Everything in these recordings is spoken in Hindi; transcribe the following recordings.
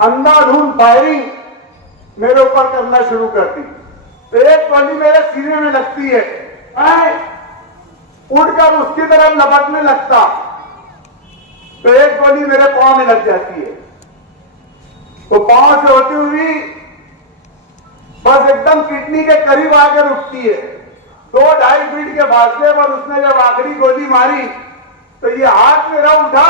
अंधाधुंध फायरिंग मेरे ऊपर करना शुरू कर दी। तो एक गोली मेरे सीने में लगती है, मैं उड़कर उसकी तरफ लपटने लगता तो एक गोली मेरे पांव में लग जाती है। तो पांव से होती हुई बस एकदम किडनी के करीब आकर रुकती है। 2-2.5 फीट के फासले पर उसने जब आखिरी गोली मारी तो ये हाथ मेरा उठा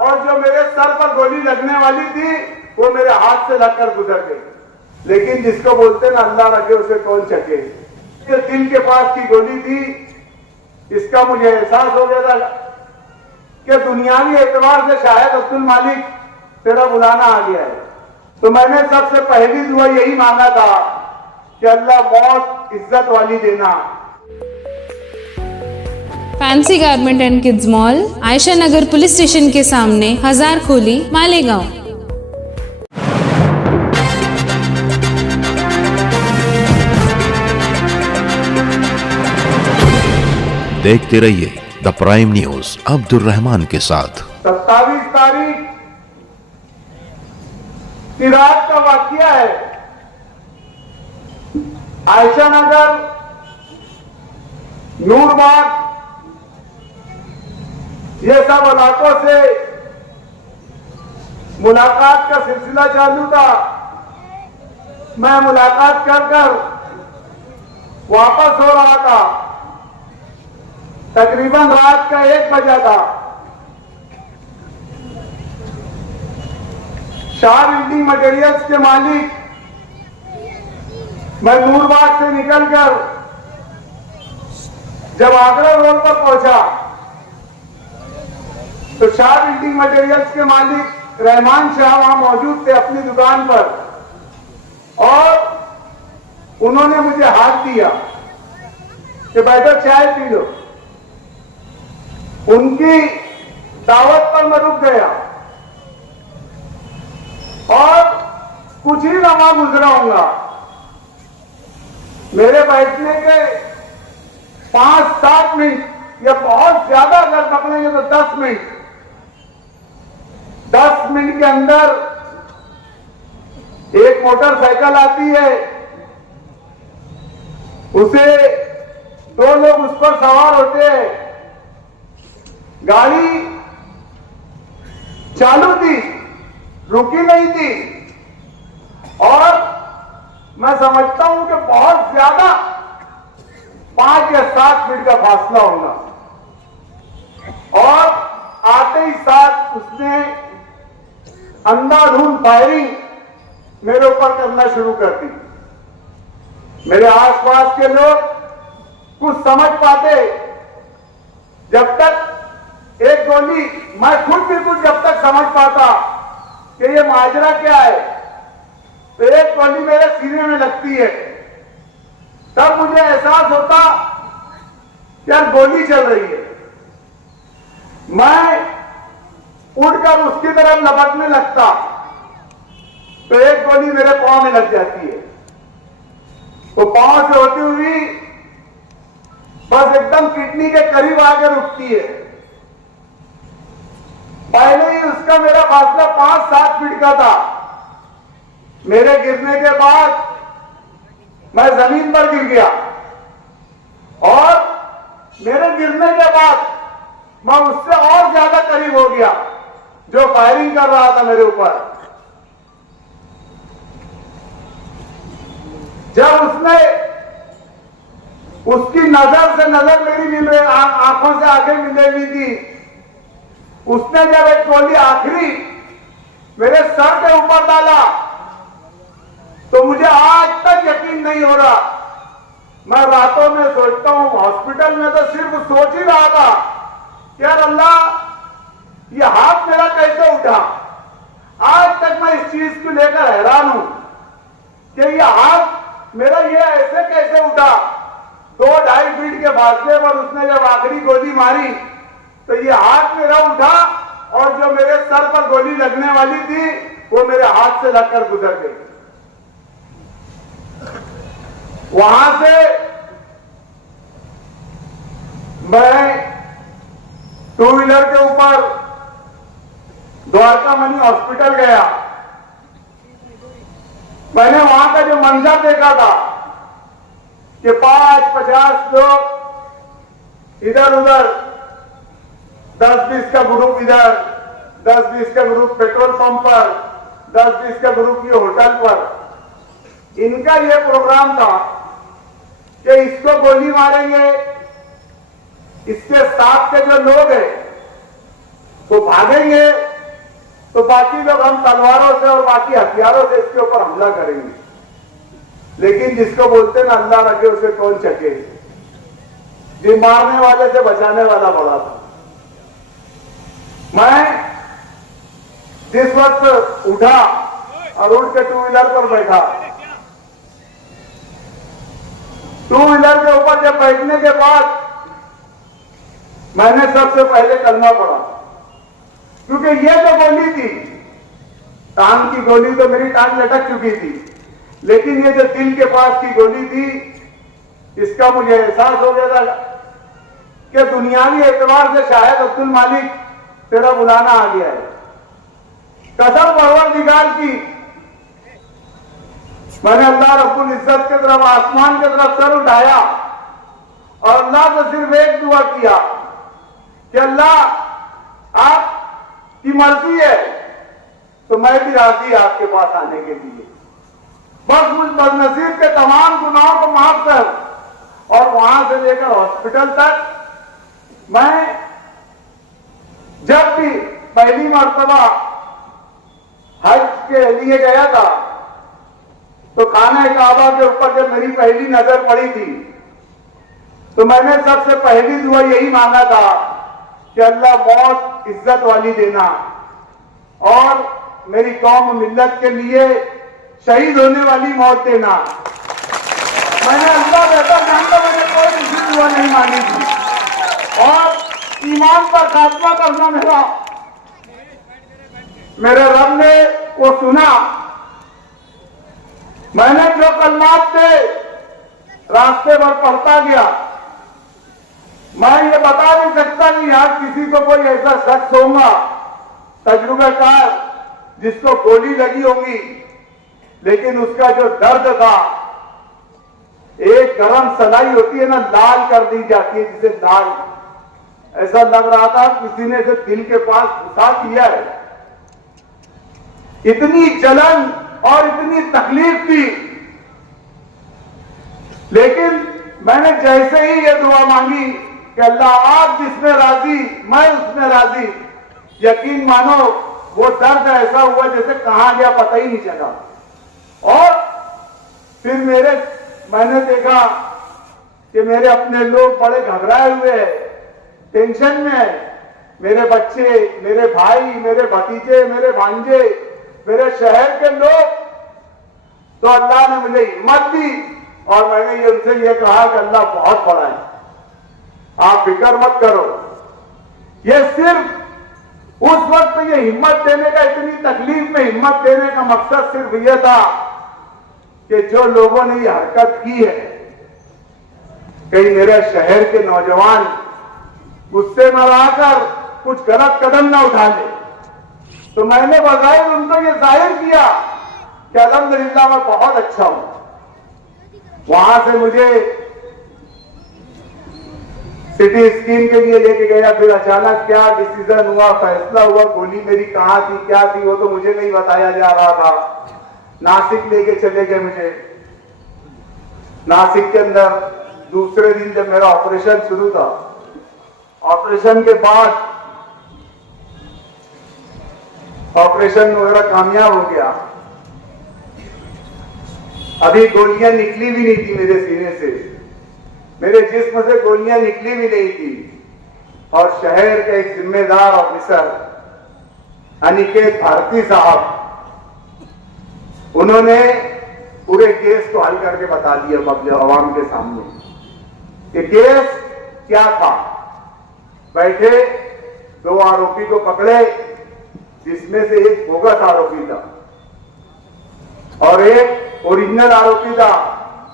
और जो मेरे सर पर गोली लगने वाली थी वो मेरे हाथ से लगकर गुजर गई। लेकिन जिसको बोलते ना अल्लाह रखे उसे कौन चके, ये दिल के पास की गोली थी। इसका मुझे एहसास हो गया था कि दुनियावी एतबार से शायद अब्दुल मालिक तेरा बुलाना आ गया है। तो मैंने सबसे पहली दुआ यही मांगा था कि अल्लाह मौत इज्जत वाली देना। Fancy garment and kids mall, Ayesha Nagar police station के सामने, हजार खोली, मालेगांव। देखते रहिए the prime news Abdul Rahman के साथ। 27 तारीख की रात का वाकया है। आयशा नगर, नूरबाग, ये सब इलाकों से मुलाकात का सिलसिला चालू था। मैं मुलाकात कर वापस हो रहा था। तकरीबन रात का 1 बजा था। शाह बिल्डिंग मटेरियल्स के मालिक, मैं नूरबाग से निकलकर जब आगरा रोड पर पहुंचा तो शाह बिल्डिंग मटेरियल्स के मालिक रहमान शाह वहां मौजूद थे अपनी दुकान पर, और उन्होंने मुझे हाथ दिया कि बैठो चाय पी लो। उनकी दावत पर मैं रुक गया और कुछ ही लम्हा गुजरा होगा। मेरे बैठने के 5-7 मिनट या बहुत ज्यादा अगर पकड़ेंगे तो 10 मिनट, 10 मिनट के अंदर एक मोटरसाइकिल आती है, उसे 2 लोग उस पर सवार होते हैं। गाड़ी चालू थी, रुकी नहीं थी, और मैं समझता हूं कि बहुत ज्यादा 5 या 7 फीट का फासला होगा, और आते ही साथ उसने अंधाधुंध फायरिंग मेरे ऊपर करना शुरू कर दी। मेरे आसपास के लोग कुछ समझ पाते, जब तक एक गोली, मैं खुद भी कुछ जब तक समझ पाता कि ये माजरा क्या है, तो एक गोली मेरे सीने में लगती है, तब मुझे एहसास होता कि यार गोली चल रही है। मैं उड़कर उसकी तरफ लपटने लगता तो एक गोली मेरे पांव में लग जाती है। तो पांव से होती हुई बस एकदम किडनी के करीब आकर रुकती है। पहले ही उसका मेरा फासला 5-7 फीट का था। मेरे गिरने के बाद मैं जमीन पर गिर गया, और मेरे गिरने के बाद मैं उससे और ज्यादा करीब हो गया जो फायरिंग कर रहा था मेरे ऊपर। जब उसने, उसकी नजर से नजर मेरी मिल रही, आंखों से आंखें मिले हुई थी, उसने जब एक गोली आखिरी मेरे सर के ऊपर डाला तो मुझे आज तक यकीन नहीं हो रहा। मैं रातों में सोचता हूं, हॉस्पिटल में तो सिर्फ सोच ही रहा था कि यार अल्लाह, ये हाथ मेरा कैसे उठा। आज तक मैं इस चीज को लेकर हैरान हूं कि ये हाथ मेरा ये ऐसे कैसे उठा। 2-2.5 फीट के फासले पर उसने जब आखिरी गोली मारी तो ये हाथ मेरा उठा, और जो मेरे सर पर गोली लगने वाली थी वो मेरे हाथ से लगकर गुजर गई। वहां से मैं 2 व्हीलर के ऊपर द्वारका मनी हॉस्पिटल गया। मैंने वहां का जो मंजर देखा था कि 5-50 लोग इधर उधर, 10-20 का ग्रुप इधर, 10-20 का ग्रुप पेट्रोल पंप पर, 10-20 का ग्रुप ये होटल पर। इनका ये प्रोग्राम था कि इसको गोली मारेंगे, इसके साथ के जो लोग हैं वो भागेंगे, तो बाकी लोग हम तलवारों से और बाकी हथियारों से इसके ऊपर हमला करेंगे। लेकिन जिसको बोलते ना अल्लाह रखे उसे कौन चके, जो मारने वाले से बचाने वाला बड़ा था। मैं जिस वक्त उठा और उठ के 2 व्हीलर पर बैठा, 2 व्हीलर के ऊपर जब बैठने के बाद मैंने सबसे पहले कलमा पढ़ा, क्योंकि ये जो गोली थी, टांग की गोली तो मेरी टांग लटक चुकी थी, लेकिन ये जो दिल के पास की गोली थी, इसका मुझे एहसास हो गया था कि दुनियावी एतबार से शायद अब्दुल मालिक तेरा बुलाना आ गया है। कसम परवरदिगार की, मैंने अल्लाह रब्बुल इज्जत की तरफ, आसमान की तरफ सर उठाया और अल्लाह से सिर्फ एक दुआ किया कि अल्लाह आपकी मर्जी है तो मैं भी राजी आपके पास आने के लिए। बस मुझ बदनसीब के तमाम गुनाहों को माफ कर। और वहां से लेकर हॉस्पिटल तक मैं जब भी पहली मर्तबा हज के लिए गया था तो खाना काबा के ऊपर जब मेरी पहली नजर पड़ी थी तो मैंने सबसे पहली दुआ यही मांगा था कि अल्लाह मौत इज्जत वाली देना और मेरी कौम मिल्लत के लिए शहीद होने वाली मौत देना। मैंने अल्लाह बेहतर जानता, मैंने कोई दूसरी दुआ नहीं मांगी थी। और ईमान पर खात्मा करना मेरे रब ने वो सुना। मैंने जो कलमात थे रास्ते भर पढ़ता गया। मैं ये बता नहीं सकता कि यार किसी को कोई ऐसा शख्स होगा तजुर्बेकार जिसको गोली लगी होगी, लेकिन उसका जो दर्द था, एक गरम सलाई होती है ना, लाल कर दी जाती है जिसे लाल, ऐसा लग रहा था किसी ने इसे दिल के पास घुसा दिया है। इतनी जलन और इतनी तकलीफ थी, लेकिन मैंने जैसे ही ये दुआ मांगी कि अल्लाह आप जिसमें राजी मैं उसमें राजी, यकीन मानो वो दर्द ऐसा हुआ जैसे कहां गया पता ही नहीं चला। और फिर मैंने देखा कि मेरे अपने लोग बड़े घबराए हुए हैं, टेंशन में है। मेरे बच्चे, मेरे भाई, मेरे भतीजे, मेरे भांजे, मेरे शहर के लोग। तो अल्लाह ने मुझे हिम्मत दी और मैंने ये उनसे ये कहा कि अल्लाह बहुत बड़ा है, आप फिक्र मत करो। ये सिर्फ उस वक्त ये हिम्मत देने का, इतनी तकलीफ में हिम्मत देने का मकसद सिर्फ यह था कि जो लोगों ने ये हरकत की है, कहीं मेरे शहर के नौजवान गुस्से में आकर कुछ गलत कदम ना उठा ले। तो मैंने बजाय उनको ये जाहिर किया कि अल्हम्दुलिल्लाह मैं बहुत अच्छा हूं। वहां से मुझे सिटी स्कीम के लिए लेके गया। फिर अचानक क्या डिसीजन हुआ, फैसला हुआ, गोली मेरी कहां थी, क्या थी, वो तो मुझे नहीं बताया जा रहा था। नासिक लेके चले गए मुझे। नासिक के अंदर दूसरे दिन जब मेरा ऑपरेशन शुरू था, ऑपरेशन के बाद ऑपरेशन मेरा कामयाब हो गया। अभी गोलियां निकली भी नहीं थी मेरे सीने से, मेरे जिस्म से गोलियां निकली भी नहीं थी। और शहर के एक जिम्मेदार ऑफिसर अनिकेत भारती साहब, उन्होंने पूरे केस को हल करके बता दिया पब्लिक आवाम के सामने कि केस क्या था। बैठे 2 आरोपी को पकड़े, जिसमें से एक बोगस आरोपी था और एक ओरिजिनल आरोपी था,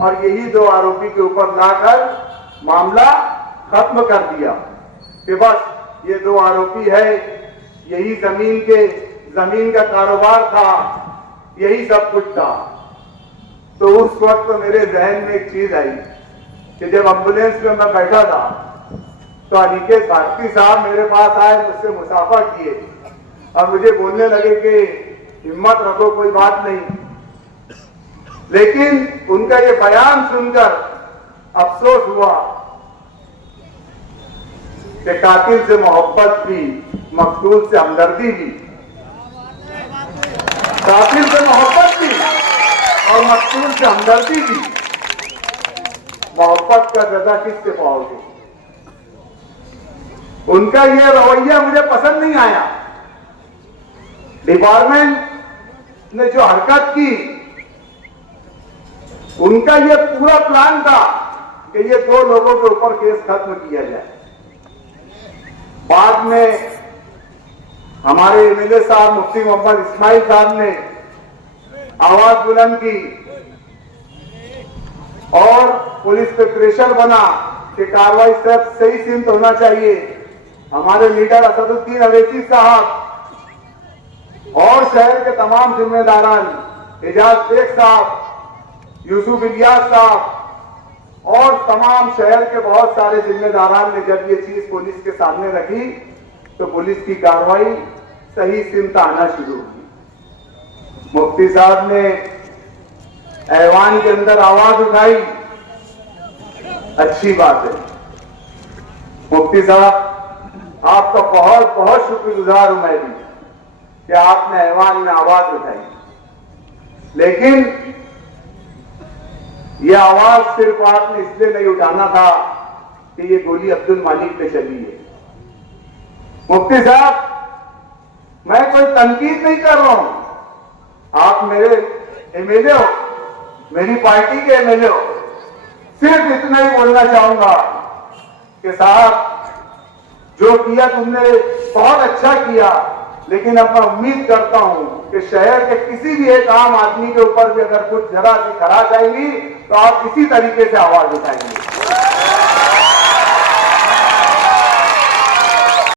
और यही 2 आरोपी के ऊपर लाकर मामला खत्म कर दिया कि बस ये 2 आरोपी है, यही जमीन का कारोबार था, यही सब कुछ था। तो उस वक्त मेरे जहन में एक चीज आई कि जब एम्बुलेंस में मैं बैठा था तो अनिकेत भारती साहब मेरे पास आए, मुझसे मुसाफा किए और मुझे बोलने लगे कि हिम्मत रखो, कोई बात नहीं। लेकिन उनका ये बयान सुनकर अफसोस हुआ कि कातिल से मोहब्बत भी, मकतूल से हमदर्दी भी, कातिल से मोहब्बत भी और मकतूल से हमदर्दी भी। मोहब्बत का सजा किससे पाओगे? उनका यह रवैया मुझे पसंद नहीं आया। डिपार्टमेंट ने जो हरकत की, उनका यह पूरा प्लान था कि ये 2 लोगों के ऊपर केस खत्म किया जाए। बाद में हमारे एमएलए साहब मुफ्ती मोहम्मद इस्माइल साहब ने आवाज बुलंद की और पुलिस पे प्रेशर बना कि कार्रवाई सब सही सिमत होना चाहिए। हमारे लीडर असदुद्दीन अवैसी साहब और शहर के तमाम जिम्मेदारान, एजाज शेख साहब, यूसुफ इलियास साहब और तमाम शहर के बहुत सारे जिम्मेदारान ने जब ये चीज पुलिस के सामने रखी तो पुलिस की कार्रवाई सही सिमत आना शुरू की। मुफ्ती साहब ने ऐवान के अंदर आवाज उठाई, अच्छी बात है। मुफ्ती साहब, आपका बहुत बहुत शुक्रगुजार हूं मैं भी कि आपने ऐवान में आवाज उठाई। लेकिन यह आवाज सिर्फ आपने इसलिए नहीं उठाना था कि ये गोली अब्दुल मालिक पे चली है। मुफ्ती साहब, मैं कोई तनकीद नहीं कर रहा हूं, आप मेरे एमएलए हो, मेरी पार्टी के एमएलए हो। सिर्फ इतना ही बोलना चाहूंगा कि साहब, जो किया तुमने बहुत अच्छा किया, लेकिन अब मैं उम्मीद करता हूं कि शहर के किसी भी एक आम आदमी के ऊपर भी अगर कुछ जरा सी खराश आएगी तो आप इसी तरीके से आवाज उठाएंगे।